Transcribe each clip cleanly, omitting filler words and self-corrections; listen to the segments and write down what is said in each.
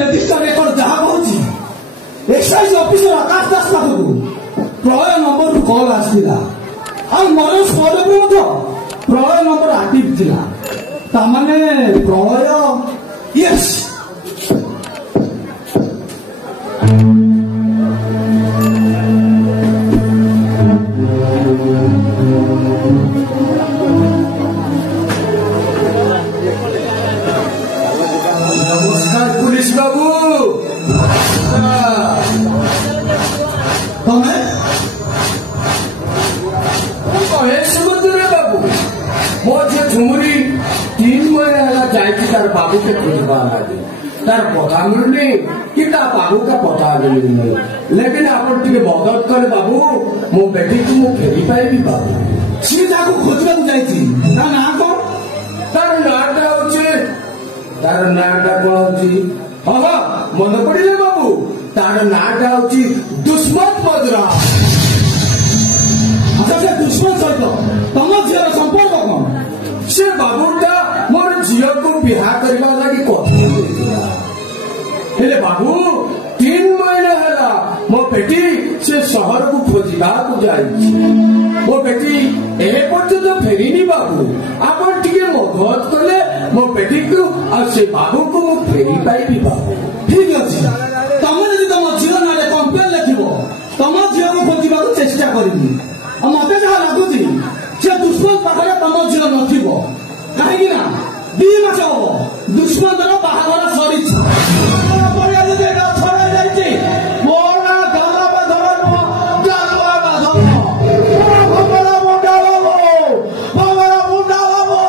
register record ଯାହା କହୁଛି excise officer Akash Das ପାଖକୁ ପ୍ରଳୟ ନମ୍ବରରୁ କଲ୍ ଆସିଥିଲା ଆଉ ମନୋଜ ପରେ ବି ମଧ୍ୟ ପ୍ରଳୟ ନମ୍ବର ଆକ୍ଟିଭ ଥିଲା ତାମାନେ ପ୍ରଳୟ ୟେସ୍ बाबू के खोजबा तार पता मिलनी कि बाबू का पता मिलनी लेकिन आप मदद करे बाबू मो बेटी को मु फेरी पाइबी बाबू सी जाको खोजबा जाईची ता ना को तार नाटा कौन होची हां मन पड़िले बाबू तार नाटा होची दुश्मन मजरा अच्छा से दुश्मन सहित तम झीर संपर्क कौन से बाबूटा मोर झील को बिहा करबा लागि कहला हेले बाबू 3 महीना हला मो बेटी से शहर को खोजिबा को जाई मो बेटी ए पर्यंत फेरिनी बाबू आपण टिके मदद कले मो बेटी को आ से बाबू को मो फेरी पाइबी बाबू ठीक अछि तमे यदि तम झील नाले कंप्लेन लिखिबो तम झील को खोजिबा को चेष्टा करिबी आ मते जहा लागुची से दुश्मन पाखरे तम झील नथिबो काहेकि ना 2 मास हो दुश्मन दर बाहागर सरी परिया जे एटा छड़ा जाईची मोरा गाला बधर गालवा बधर भगवान मुंडा बाबू मुंडा बाबू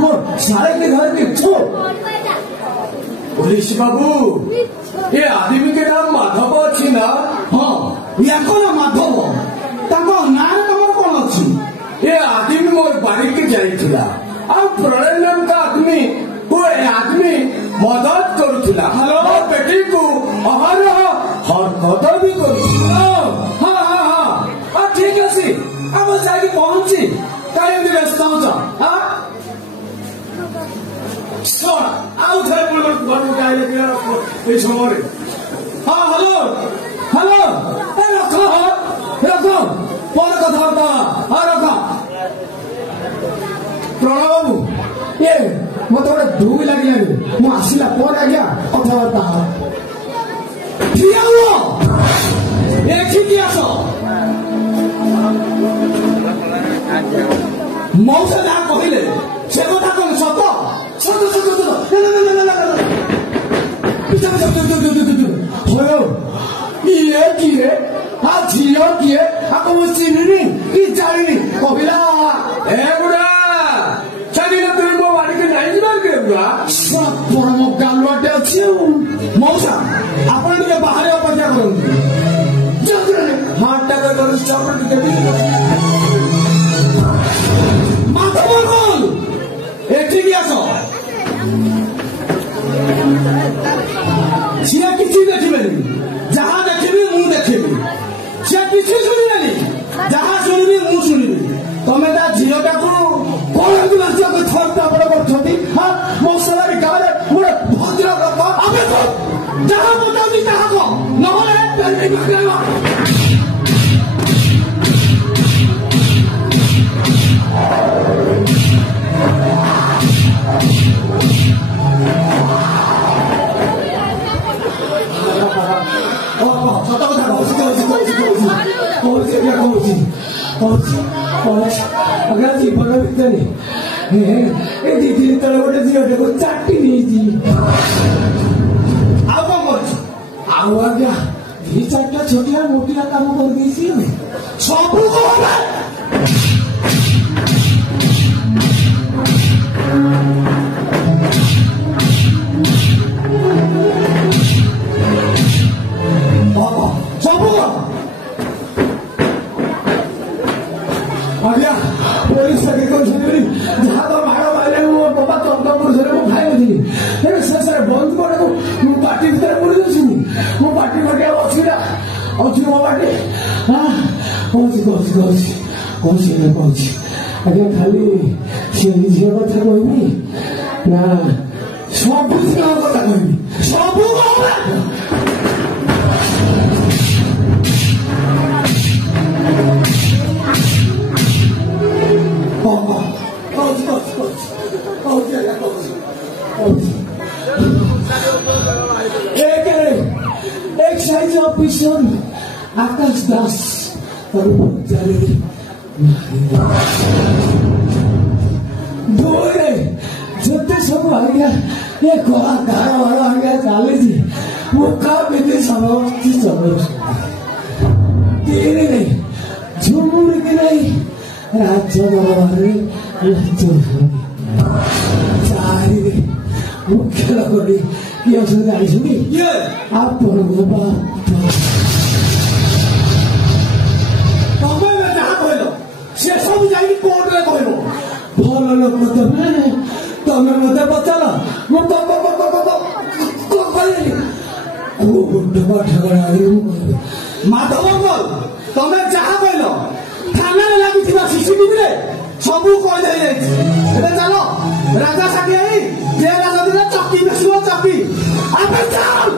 मोर सारे के घर में छो पुलिस बाबू ये आदमी के नाम माधव अच्छी ना हाँ या कौन माधव ताको नाम तमर कौन अच्छी ये आदमी मोर बाड़ी के जाइथिला और प्रलय नाम का आदमी वो आदमी मदद करुथिला हेलो बेटी को अहरह हर कदर भी करुथिला हाँ हाँ हाँ ठीक अछि अब जाके पहुंची काहे व्यस्त हो जा हां सर आउ थे बोल घर गाय के ए समय हां हेलो हेलो ए रखो पर कथा ता हां रखो प्रणव बाबू ए मते गोटे धूप लागिला मु आसिला पर आज्ञा कथाबार्ता ठीक हो एठी आसो मौसा जहाँ कहले से कथा कौन सत सत सत सत ये किए आ झील किए आपको वो चिन्हनी कि जानिनी कहला ए बुढ़ा चलिए तुम मो बाड़ी के नहीं जिबार के बुढ़ा सब परम गालुआटे अछि मौसा आपण के बाहर अपेक्षा करंती जल्दी हाथ टाका करू स्टॉप के सिया किसी देखिबेनी जहाँ देखिबी मु देखिबी सिया किसी सुनिबेनी जहाँ सुनिबी मु सुनिबी तमे ता झीलटा को कोन दिलासिया को थरता बड़ करछती हां मौसलारी गाले मोर भद्र लोक आबे तो जहाँ बताउनी ताहा को नहले पेनी बगेवा जीवन भितर दीदी तले गोटे झील को चाटी नहीं आउ कौन कर आज्ञा 2-4टा छोटिया मोटिया काम कर सब आज्ञा पुलिस जहाँ तो माड़ मार ଶେଷରେ ବନ୍ଦ କରିବାକୁ ମୁଁ ପାଟି ଭିତରେ ପଡ଼ି ଯାଉଛନ୍ତି ମୋ ପାଟି ଫାଟି ଆଉ ଅଛି ନା ଅଛି ମୋ ପାଟି କହୁଛି ଆଜ୍ଞା ଖାଲି ସେଇ ଝିଅ କଥା କହିବି ନା ସବୁ ଝିଅ କଥା କହିବି ସବୁ एक साइज ऑफिसर आकाश दास जिते सब आज्ञा ये कलाकार वाला आज्ञा चली मुखा बिंदी समस्त चल झुमुर की नहीं राज्य दरबार चारि मुख्य लगनी किए असुविधा आईसुनी आप तमें जहाँ कहल से सब जाई कोर्ट रे कहल भल लोक तमें मत पचार माधव अंकल तमें जहाँ कहल थाना लगी सीसीटीवी रे सब कही चलो राजा साथी आई जे राजा चकी बेसो चकी आप चल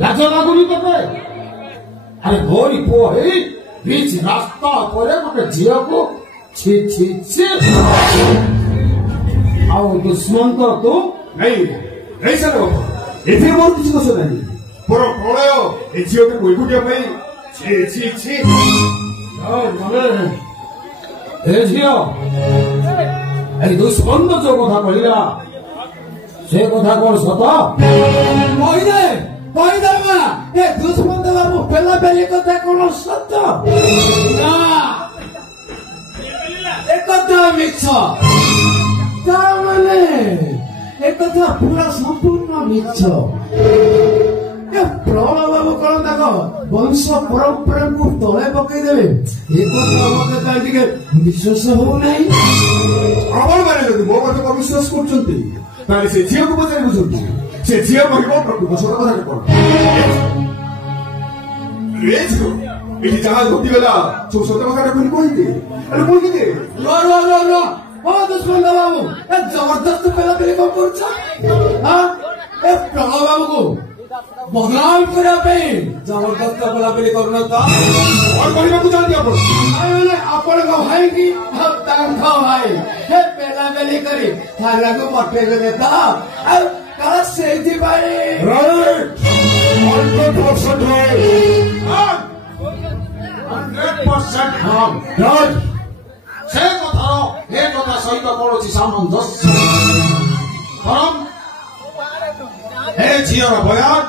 लाज लगुनि ते अरे मोरी पो है बीच रास्ता पर गोटे झील को छी छी छी आओ दुश्मन तो तू नहीं नहीं सर एथे मोर किसी दोष नहीं पर प्रलय ए झील के कोई गुटिया पई छी छी छी ए झील ए दुश्मन तो जो कथा कहला से कथा कौन सत ए दुश्मन बाबू पेला पेली कथा कौन सत एक मिछ ताने एक पूरा संपूर्ण मिछ प्रहलाद बाबू कौन तक वंश परंपरा को तले पकई देवे विश्वास हो नहीं आपण माने जदि मो कथा को विश्वास करछंती ताले से झील को बजाय बुझंती से झील कहबो प्रभु सत कथा कोन रेज को एटी जहां घटी गला जो सत कथा कोन कहिते अरे बोल के रो ओ दुश्मन बाबू ए जबरदस्त पेला पेली को करछ हां ए प्रहलाद बाबू को बदनाम करा पे जबरदस्त पेला पेली करना था और कहबा को जानती आपण आने आपण को भाई की हम ताम खाओ भाई हे पेला पेली करी थाना को पटे देता कल से थी भाई राइट 100% राइट 100% हम राइट से कथा हे कथा सहित कौन सामंजस्य परम हे झील बयान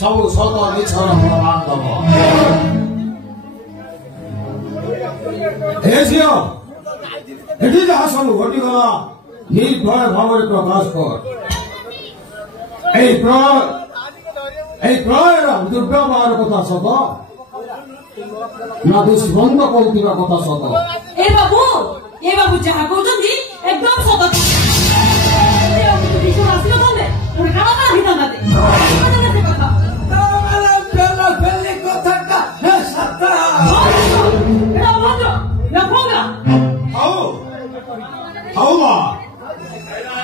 सब सत मिछर प्रमाण दब हे झील एटी जहाँ सब घटीगला निर्भय भाव प्रकाश कर प्रलय दुर्व्यवहार कथा सत ना दुष्मंत कहूथिबा कथा सत ए बाबू जहाँ कहते एकदम सत विश्वास नकले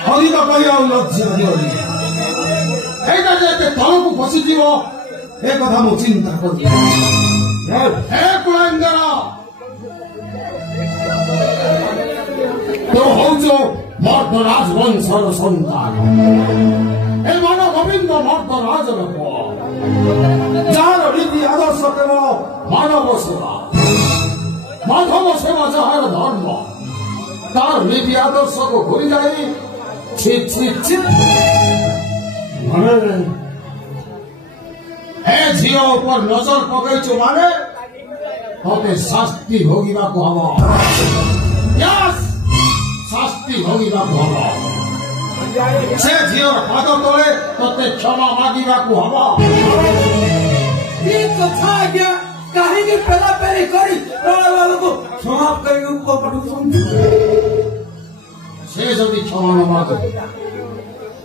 ଅଧିକ କହିବାକୁ ଲଜ୍ଜା ଦିଅନି ଏଇଟା ଯେତେ ତଳକୁ ବସିଯିବ ଏ କଥା ମୁଁ ଚିନ୍ତା କରୁଛି ହେ କୁଳେନ୍ଦ୍ର ତୁ ହଉଛୁ ମର୍ଦ୍ଦରାଜ ବଂଶର ସନ୍ତାନ ଏ ମାନ ଗୋବିନ୍ଦ ମର୍ଦ୍ଦରାଜର ପୁଅ ଯାହାର ନୀତି ଆଦର୍ଶ କେବଳ ମାନବ ସେବା ମାଧବ ସେବା ଯାହାର ଧର୍ମ तार नीति आदर्श को भूल जाए झील ऊपर नजर पकईचु माने ते शास्ति भोगिबा को हम शास्ति भोगिबा को हम से झील पद तले ते क्षमा मागिबा को हम कहीं पेला पेली करी को क्षमा कर क्षमा न मागे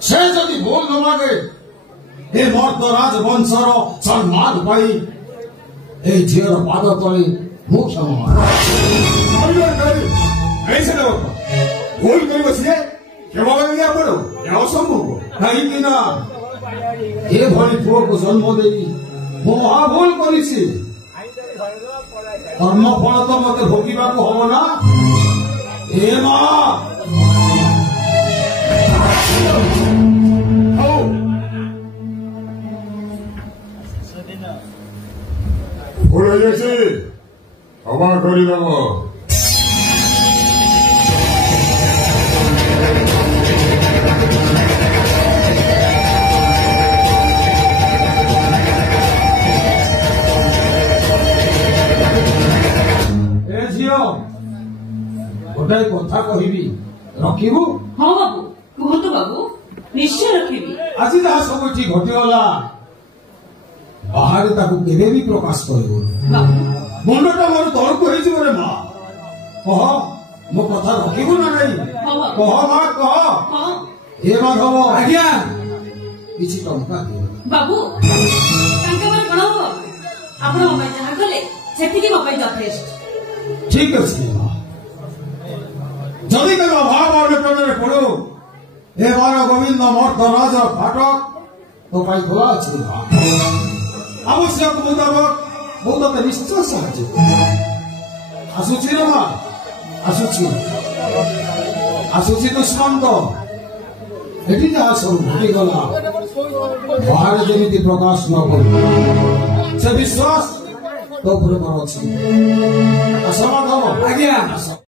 से जदि भूल न मागे ए मर्दराज वंशर सम्मान पाई ए झीर पाद तले मु क्षमा मागे ऐसे ना बाबा भूल करी बसिए क्षमा मांगे आप असंभव कहीं ना ए भली पुओ को जन्म देई महाभूल करिछि कर्म फल तो मते भोगिबा को हबो ना ए मां भूल हो जाए क्षमा करी देबो गोटाए कथा कहबी रखिबू हाँ बाबू कुहतु बाबू निश्चय रखिबी आज जहाँ सब ये घटीगला बाहर ताकू केवे भी प्रकाश करू बाबू मुंडटा मोर तलकू होरे माँ कह मो कथा रखिबू ना नहीं हाँ बाबू कह माँ कह हाँ ए माधव आज्ञा किसी टंका दियो बाबू तांके मोर कण हो आपण मोबाइल जहाँ गले सेठी मोबाइल यथेष्ट ठीक अच्छे माँ जदि तेरे अभाव अनटन पड़ो ए मार गोविंद मर्दराज फाटक तो पाई खोला अच्छी आवश्यक मुताबक बहुत निश्चय साहाଯ୍य आसुची रे माँ आसुची दुष्मंत एटी जहाँ सब घटीगला बाहर जमी प्रकाश न कर से विश्वास तो पूरे अच्छी असमाधान आज्ञा